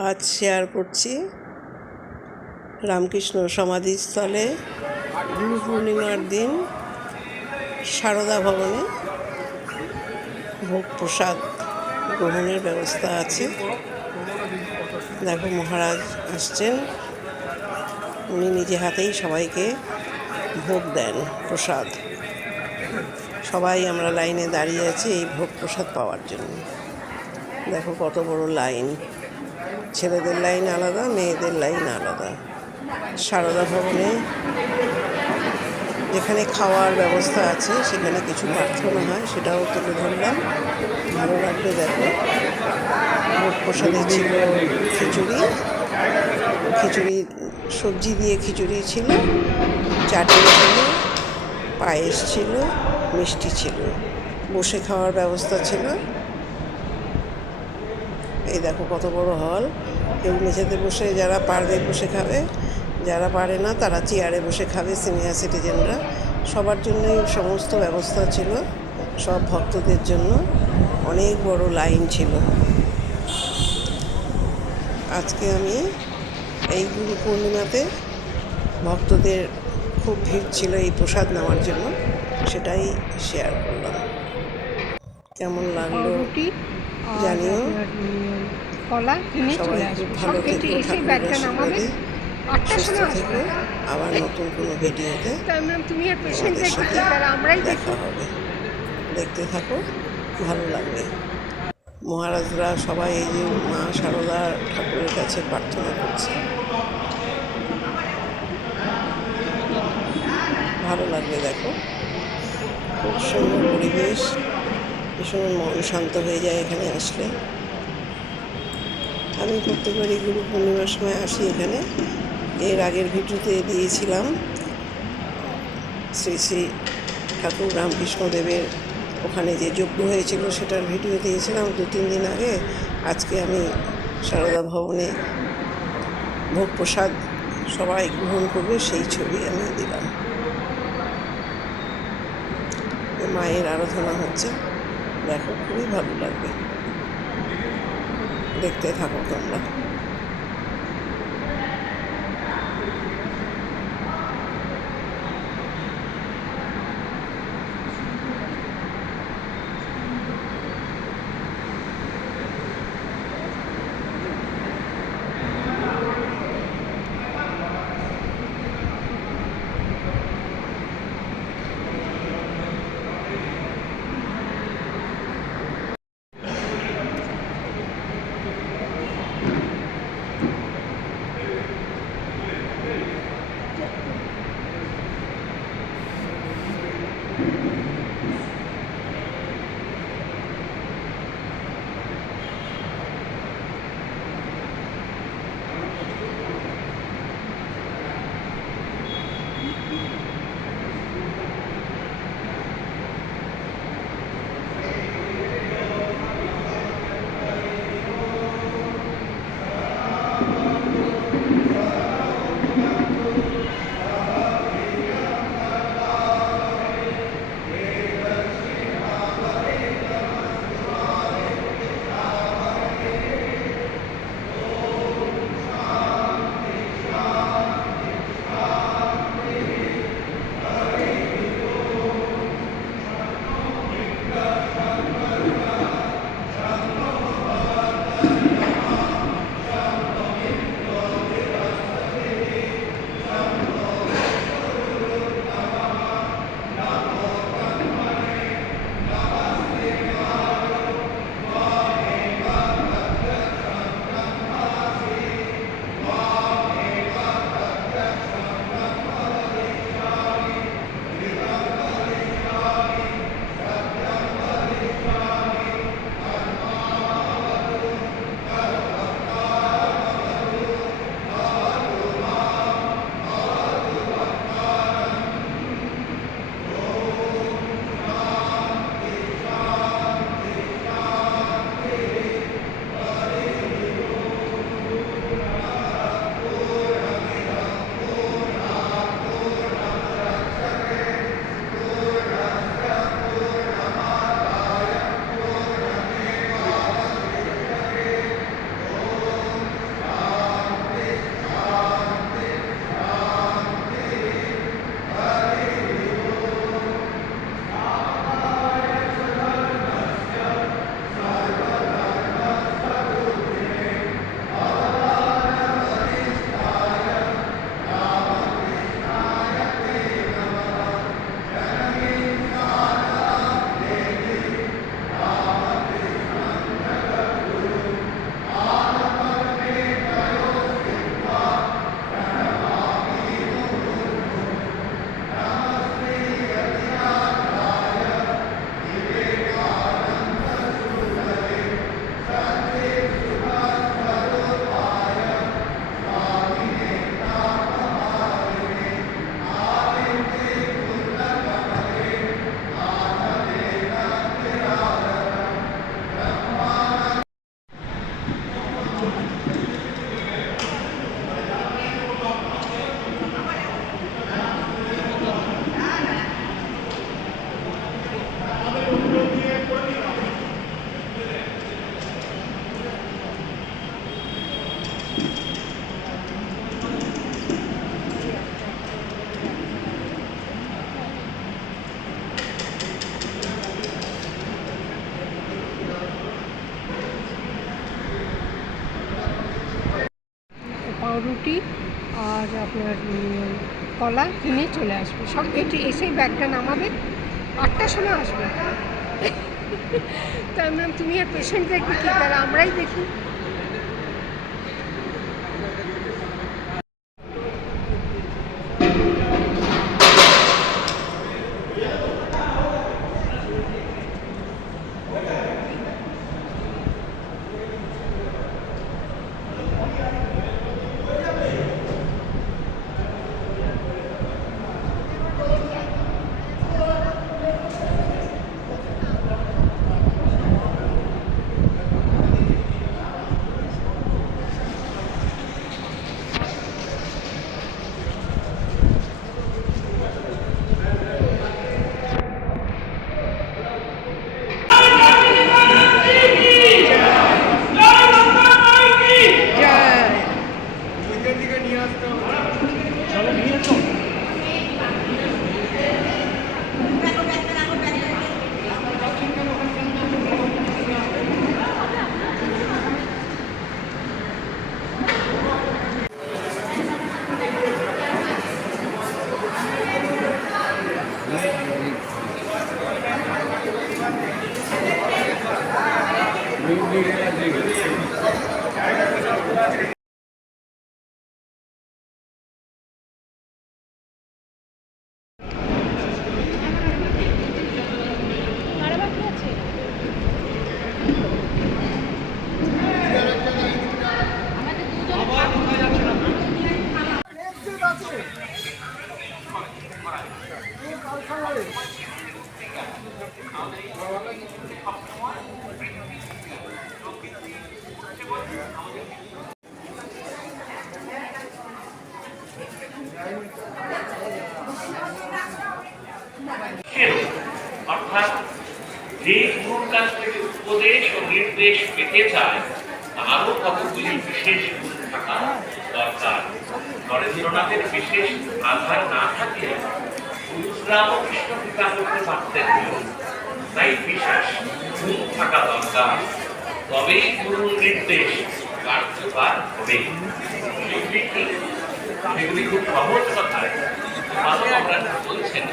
আজ শেয়ার করছি রামকৃষ্ণ সমাধিস্থলে গুরু পূর্ণিমার দিন সারদা ভবনে ভোগ প্রসাদ গ্রহণের ব্যবস্থা আছে। দেখো মহারাজ আসছেন। উনি নিজে হাতেই সবাইকে ভোগ দেন, প্রসাদ। সবাই আমরা লাইনে দাঁড়িয়ে আছি এই ভোগ প্রসাদ পাওয়ার জন্য। দেখো কত বড় লাইন। ছেলেদের লাইন আলাদা, মেয়েদের লাইন আলাদা। সারদা ভবনে যেখানে খাওয়ার ব্যবস্থা আছে, সেখানে কিছু প্রার্থনা হয়, সেটাও তুলে ধরলাম। ভালো লাগবে দেখো। ভোগ প্রসাদে ছিল খিচুড়ি। খিচুড়ি, সবজি দিয়ে খিচুড়ি ছিল, চাটনি ছিল, পায়েস ছিল, মিষ্টি ছিল। বসে খাওয়ার ব্যবস্থা ছিল। এই দেখো কত বড় হল। কেউ মেঝেতে বসে যারা পারবে বসে খাবে, যারা পারে না তারা চেয়ারে বসে খাবে সিনিয়র সিটিজেনরা সবার জন্যই সমস্ত ব্যবস্থা ছিল, সব ভক্তদের জন্য। অনেক বড় লাইন ছিল। আজকে আমি এই গুরু পূর্ণিমাতে ভক্তদের খুব ভিড় ছিল এই প্রসাদ নেওয়ার জন্য, সেটাই শেয়ার করলাম। কেমন লাগল রুটি জানিও। কলা কিনে চলে আসবে। ভালো নামাবে। সুস্থ সময় আসবে। আবার নতুন কোনো ভিডিওতে তুমি আর পেশেন্ট সাথে তাহলে আমরাই দেখা হবে। দেখতে থাকো ভালো লাগবে। মহারাজরা সবাই এই যে মা সারদা ঠাকুরের কাছে প্রার্থনা করছে। ভালো লাগবে দেখো। খুব সুন্দর পরিবেশ। ভীষণ মন শান্ত হয়ে যায় এখানে আসলে। আমি প্রত্যেকবারই গুরু পূর্ণিমার সময় আসি এখানে। এর আগের ভিডিওতে দিয়েছিলাম শ্রী শ্রী ঠাকুর রামকৃষ্ণদেবের ওখানে যে যজ্ঞ হয়েছিল সেটার ভিডিও দিয়েছিলাম দু, তিন দিন আগে। আজকে আমি সারদা ভবনে ভোগ প্রসাদ সবাই গ্রহণ করবে সেই ছবি আমি দিলাম। মায়ের আরাধনা হচ্ছে। দেখো খুবই ভালো লাগবে। দেখতে থাকো তোমরা। আপনার কলা কিনে চলে আসবে। সব এটি এসেই ব্যাগটা নামাবে। আটটার সময় আসবে। তো আমি তুমি আর পেশেন্ট দেখবে কি তারা আমরাই দেখি। অর্থাৎ যে গুরুর কাছ থেকে উপদেশ ও নির্দেশ পেতে চায়, তারও কতগুলি বিশেষ গুণ থাকা দরকার? নরেন্দ্রনাথের বিশেষ আধার না থাকলে গুরু রামকৃষ্ণ পিতা করতে পারতেন তাই বিশেষ গুণ থাকা দরকার। তবেই গুরুর নির্দেশ কার্যকর হবে? এগুলি খুব সহজ কথায় ভালো আমরা বলছেন।